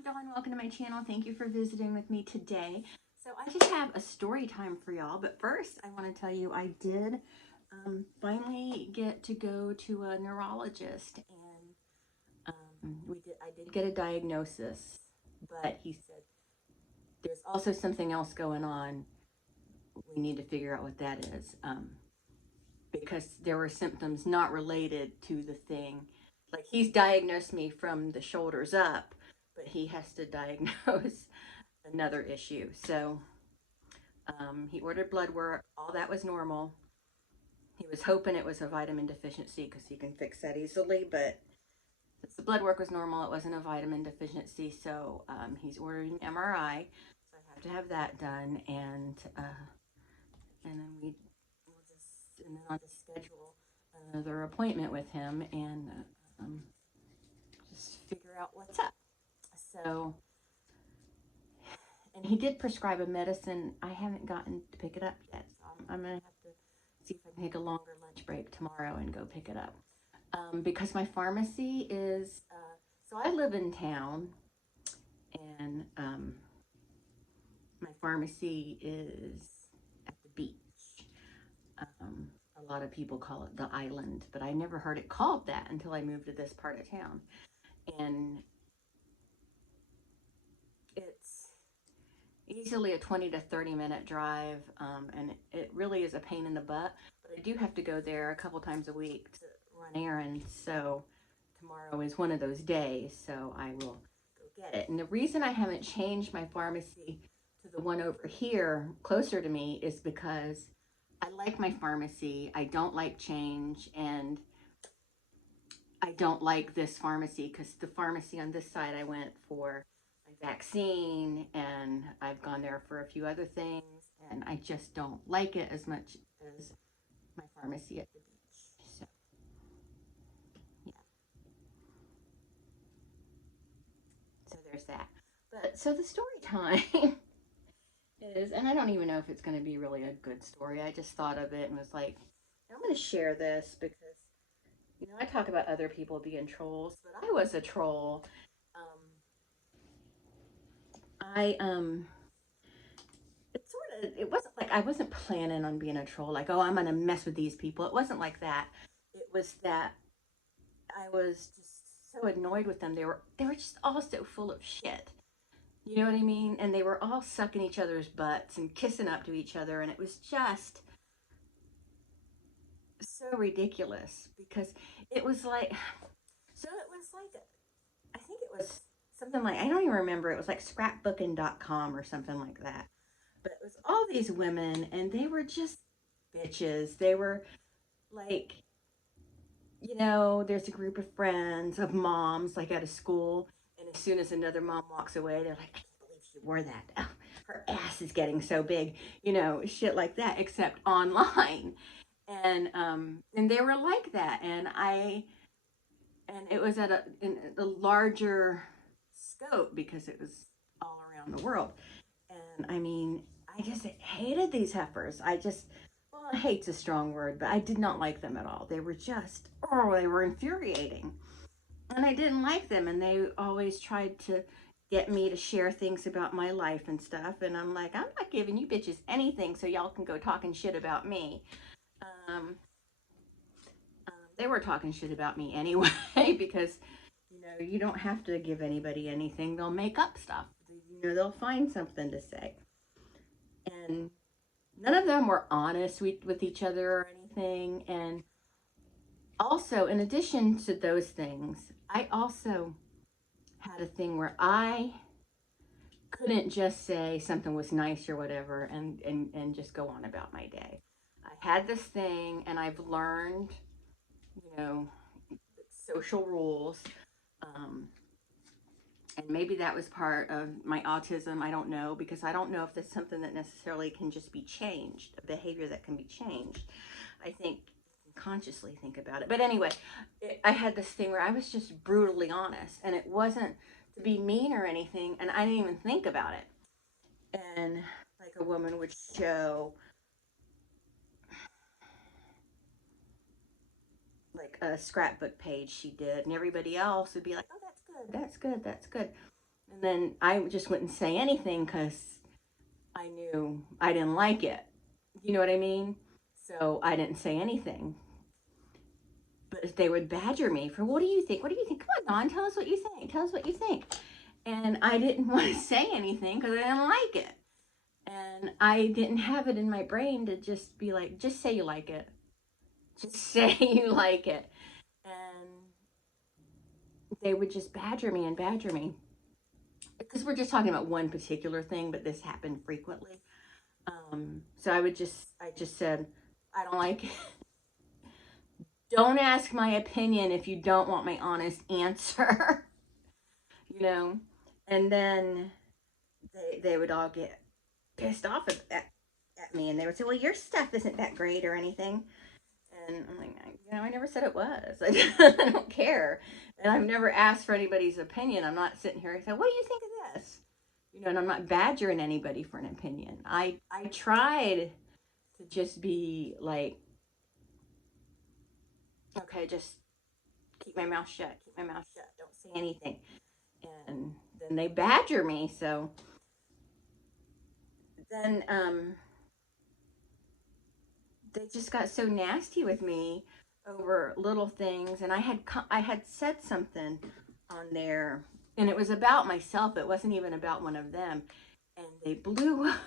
I'm Dawn. Welcome to my channel. Thank you for visiting with me today. So I just have a story time for y'all, but first I want to tell you I did finally get to go to a neurologist, and I did get a diagnosis, but he said there's also something else going on. We need to figure out what that is, because there were symptoms not related to the thing. Like, he's diagnosed me from the shoulders up, but he has to diagnose another issue. So he ordered blood work. All that was normal. He was hoping it was a vitamin deficiency because he can fix that easily, but since the blood work was normal, it wasn't a vitamin deficiency. So he's ordering MRI. So I have to have that done, and then I'll just schedule another appointment with him and um, just figure out what's up. So, and he did prescribe a medicine. I haven't gotten to pick it up yet, so I'm gonna have to see if I can take a longer lunch break tomorrow and go pick it up. Because my pharmacy is, so I live in town, and my pharmacy is at the beach. A lot of people call it the island, but I never heard it called that until I moved to this part of town. And it's easily a 20 to 30-minute drive, and it really is a pain in the butt, but I do have to go there a couple times a week to run errands. So tomorrow is one of those days, so I will go get it. And the reason I haven't changed my pharmacy to the one over here closer to me is because I like my pharmacy. I don't like change, and I don't like this pharmacy because the pharmacy on this side I went for my vaccine, and I've gone there for a few other things, and I just don't like it as much as my pharmacy at the beach. So yeah, so there's that. But so the story time is, and I don't even know if it's going to be really a good story. I just thought of it and was like, I'm going to share this because, I talk about other people being trolls, but I was a troll. I it wasn't like I wasn't planning on being a troll, like, oh, I'm gonna mess with these people. It wasn't like that. It was that I was just so annoyed with them. They were just all so full of shit. You know what I mean? And they were all sucking each other's butts and kissing up to each other, and it was just so ridiculous because it was like, so it was like, I think it was something like, I don't even remember. It was like scrapbooking.com or something like that. But it was all these women, and they were just bitches. They were like, there's a group of friends of moms, like at a school, and as soon as another mom walks away, they're like, I can't believe she wore that. Oh, her ass is getting so big, shit like that, except online. And they were like that, and it was in a larger scope because it was all around the world. And I mean, I just hated these heifers. Well, hate's a strong word, but I did not like them at all. They were just, oh, they were infuriating. And I didn't like them. And they always tried to get me to share things about my life and stuff. And I'm like, I'm not giving you bitches anything so y'all can go talking shit about me. Um, they were talking shit about me anyway because, you don't have to give anybody anything. They'll make up stuff. They'll find something to say. And none of them were honest with each other or anything. And also, in addition to those things, I also had a thing where I couldn't just say something was nice or whatever and just go on about my day. I had this thing, and I've learned, you know, social rules. Um, and maybe that was part of my autism. I don't know, because I don't know if that's something that necessarily can just be changed, a behavior that can be changed. I think consciously think about it. But anyway, I had this thing where I was just brutally honest, and it wasn't to be mean or anything, and I didn't even think about it. And like a woman would show like a scrapbook page she did, and everybody else would be like, oh, that's good, that's good, that's good. And then I just wouldn't say anything because I knew I didn't like it. You know what I mean? So I didn't say anything. But they would badger me for, what do you think? What do you think? Come on, Dawn, tell us what you think. Tell us what you think. And I didn't want to say anything because I didn't like it. And I didn't have it in my brain to just be like, just say you like it. Just say you like it. And they would just badger me and badger me. Because we're just talking about one particular thing, but this happened frequently. So I just said, I don't like it. Don't ask my opinion if you don't want my honest answer, you know? And then they would all get pissed off at me, and they would say, well, your stuff isn't that great or anything. And I'm like, I never said it was. I don't care. And I've never asked for anybody's opinion. I'm not sitting here and saying, what do you think of this? And I'm not badgering anybody for an opinion. I tried to just be like, okay, just keep my mouth shut, keep my mouth shut, don't say anything. And then they badger me. So then they just got so nasty with me over little things. And I had said something on there, and it was about myself. It wasn't even about one of them. And they blew up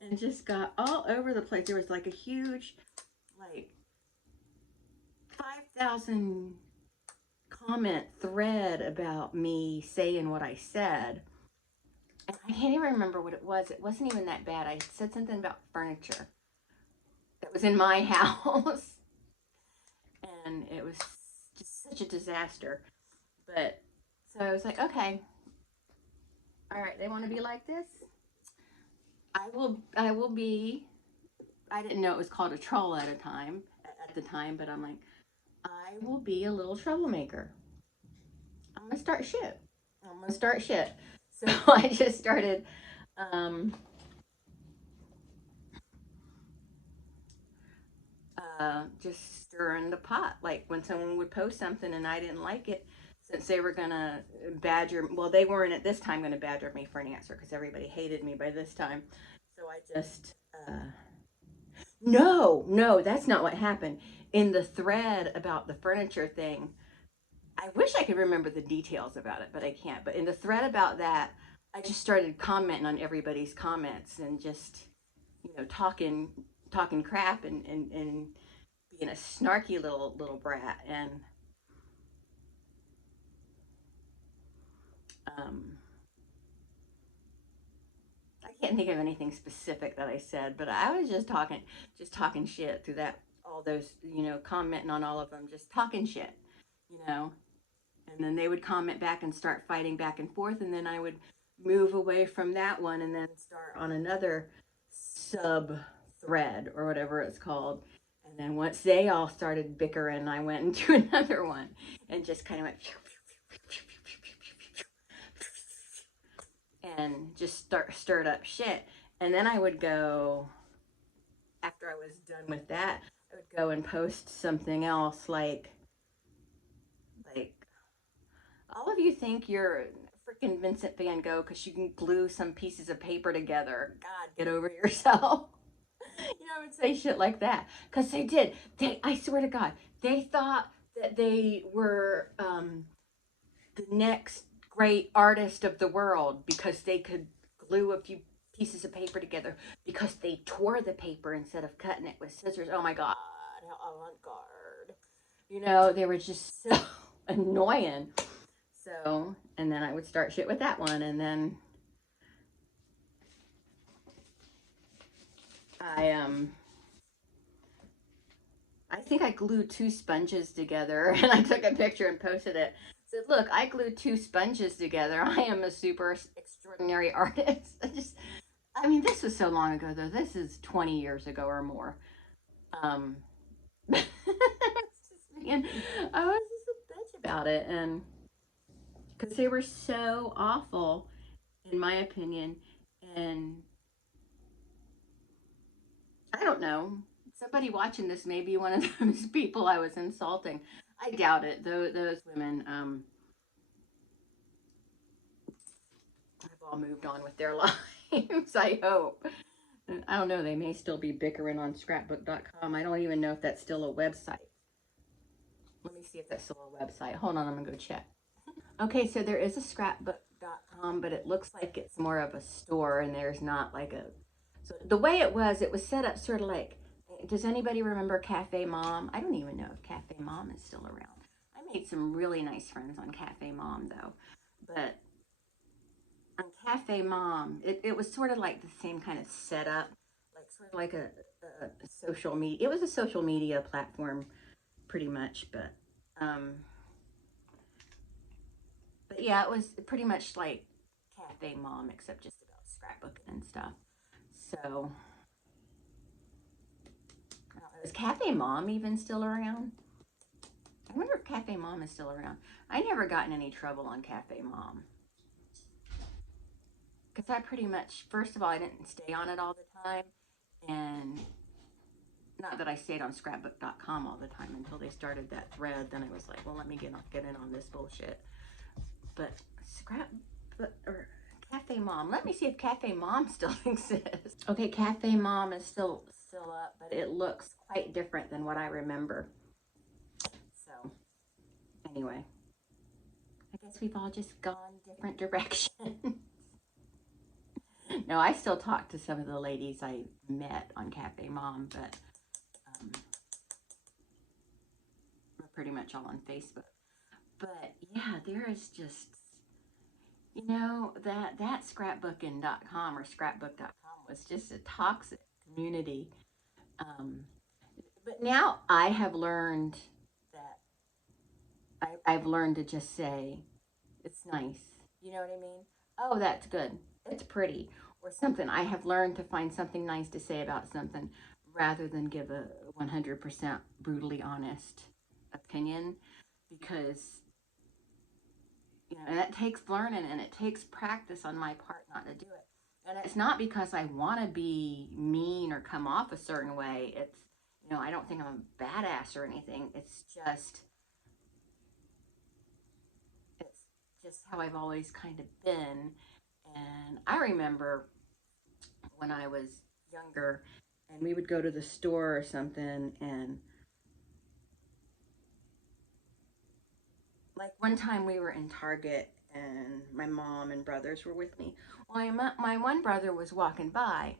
and just got all over the place. There was like a huge, like 5,000 comment thread about me saying what I said. And I can't even remember what it was. It wasn't even that bad. I said something about furniture that was in my house. And it was just such a disaster. But so I was like, okay, all right, they want to be like this. I will be. I didn't know it was called a troll at the time, but I'm like, I will be a little troublemaker. I'm gonna start shit. I'm gonna start shit. So I just started um, just stirring the pot. Like when someone would post something and I didn't like it, since they were gonna badger. Well, they weren't at this time gonna badger me for an answer because everybody hated me by this time. So I just no, no, that's not what happened. In the thread about the furniture thing, I wish I could remember the details about it, but I can't. But in the thread about that, I just started commenting on everybody's comments and just, talking crap and being a snarky little brat. And um, I can't think of anything specific that I said, but I was just talking shit through that, all those, commenting on all of them, just talking shit, you know. And then they would comment back and start fighting back and forth, and then I would move away from that one and then start on another sub thread or whatever it's called. And then once they all started bickering, I went into another one and just kind of went and just stirred up shit. And then I would go, after I was done with that, I would go and post something else like all of you think you're freaking Vincent Van Gogh because you can glue some pieces of paper together. God, get over yourself. I would say shit like that because they did. I swear to God, they thought that they were the next great artist of the world because they could glue a few pieces of paper together because they tore the paper instead of cutting it with scissors. Oh my God, how avant garde. They were just so annoying. So, and then I would start shit with that one, and then I I think I glued two sponges together, and I took a picture and posted it. Said, "Look, I glued two sponges together. I am a super extraordinary artist." I mean, this was so long ago, though. This is 20 years ago or more. Um, I was just a bitch about it, and because they were so awful, in my opinion, and I don't know. Somebody watching this may be one of those people I was insulting. I doubt it. Those women, all moved on with their lives, I hope. I don't know, they may still be bickering on scrapbook.com. I don't even know if that's still a website. Let me see if that's still a website. Hold on, I'm gonna go check. Okay, so there is a scrapbook.com, but it looks like it's more of a store and there's not like a. So the way it was set up sort of like. Does anybody remember Cafe Mom? I don't even know if Cafe Mom is still around. I made some really nice friends on Cafe Mom though. But on Cafe Mom, it was sort of like the same kind of setup, like sort of like a social media. It was a social media platform, pretty much, um, but yeah, it was pretty much like Cafe Mom, except just about scrapbooking and stuff. So, is Cafe Mom even still around? I wonder if Cafe Mom is still around. I never got in any trouble on Cafe Mom. Because I pretty much, first of all, I didn't stay on it all the time. And not that I stayed on scrapbook.com all the time until they started that thread. Then I was like, well, let me get in on this bullshit. But or Cafe Mom. Let me see if Cafe Mom still exists. Okay, Cafe Mom is still up, but it looks quite different than what I remember. So, anyway, I guess we've all just gone different directions. No, I still talk to some of the ladies I met on Cafe Mom, but we're pretty much all on Facebook. But yeah, there is just, that scrapbooking.com or scrapbook.com was just a toxic community. Um, but now I have learned that I've learned to just say, it's nice. You know what I mean? Oh, that's good. It's pretty. Or something. I have learned to find something nice to say about something rather than give a 100% brutally honest opinion, because and it takes learning and it takes practice on my part not to do it. And it's not because I want to be mean or come off a certain way. It's, I don't think I'm a badass or anything. It's just how I've always kind of been. And I remember when I was younger and we would go to the store or something, and like one time we were in Target and my mom and brothers were with me. Well, my one brother was walking by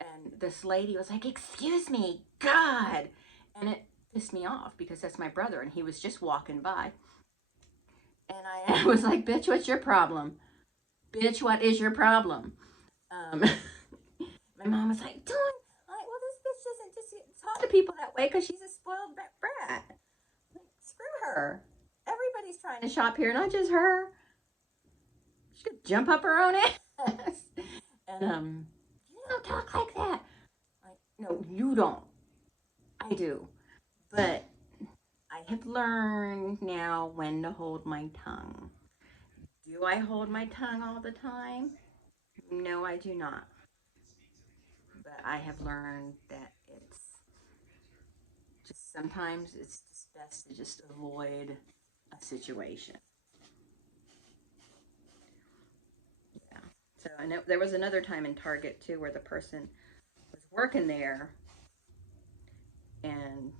and this lady was like, "Excuse me, God." And it pissed me off because that's my brother and he was just walking by. And I was like, "Bitch, what's your problem? Bitch, what is your problem?" Um, my mom was like, "Don't." I'm like, "Well, this bitch doesn't just talk to people that way because she's a spoiled brat. Like, screw her. Everybody's trying to shop here, not just her. She could jump up her own ass." And you don't talk like that. Like, no, you don't. I do. But I have learned now when to hold my tongue. Do I hold my tongue all the time? No, I do not. But I have learned that it's just sometimes it's just best to just avoid a situation. Yeah. So I know there was another time in Target too where the person was working there and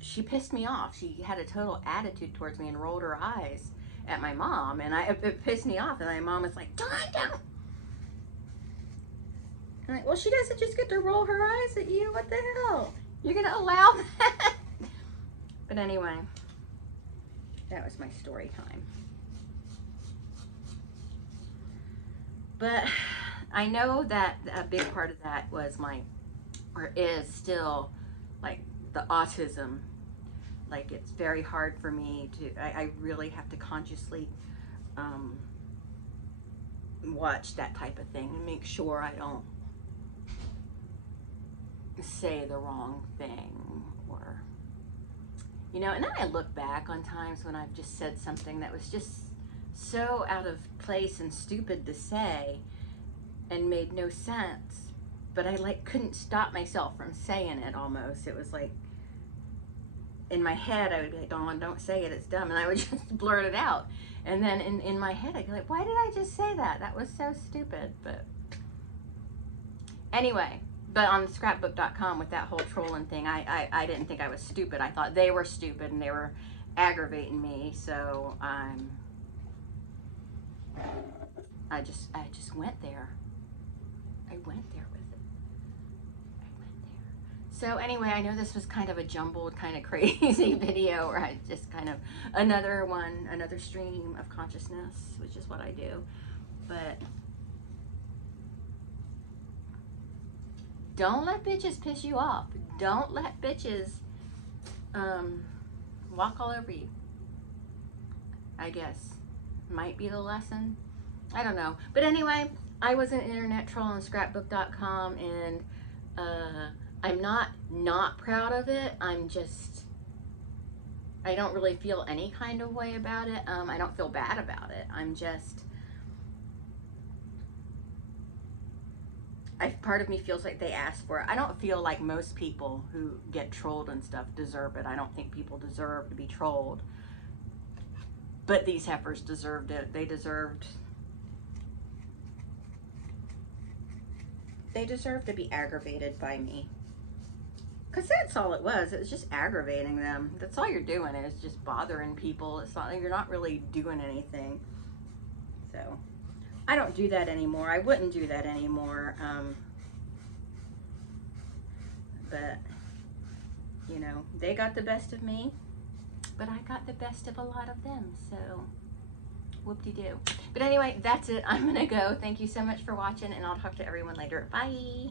she pissed me off. She had a total attitude towards me and rolled her eyes at my mom, and it pissed me off. And my mom was like, "Don't." I'm like, "Well, she doesn't just get to roll her eyes at you. What the hell? You're gonna allow that?" But anyway, that was my story time. But I know that a big part of that was or is still, like, the autism. Like, it's very hard for me I really have to consciously um, watch that type of thing and make sure I don't say the wrong thing, or and then I look back on times when I've just said something that was just so out of place and stupid to say and made no sense, but I couldn't stop myself from saying it. Almost, it was like in my head I would be like, "Dawn, don't say it, it's dumb," and I would just blurt it out. And then in my head, I'd be like, why did I just say that? That was so stupid. But anyway, but on scrapbook.com with that whole trolling thing, I didn't think I was stupid. I thought they were stupid and they were aggravating me. So I just went there. I went there with it. I went there. So anyway, I know this was kind of a jumbled, kind of crazy video, or I just kind of another stream of consciousness, which is what I do. But don't let bitches piss you off. Don't let bitches walk all over you. I guess might be the lesson. I don't know. But anyway, I was an internet troll on scrapbook.com, and I'm not proud of it. I don't really feel any kind of way about it. I don't feel bad about it. Part of me feels like they asked for it. I don't feel like most people who get trolled and stuff deserve it. I don't think people deserve to be trolled. But these heifers deserved it. They deserved to be aggravated by me. Because that's all it was. It was just aggravating them. That's all you're doing, is just bothering people. It's not like you're not really doing anything. So I don't do that anymore. I wouldn't do that anymore. But, you know, they got the best of me, but I got the best of a lot of them. So whoop-de-doo. But anyway, that's it. I'm going to go. Thank you so much for watching, and I'll talk to everyone later. Bye.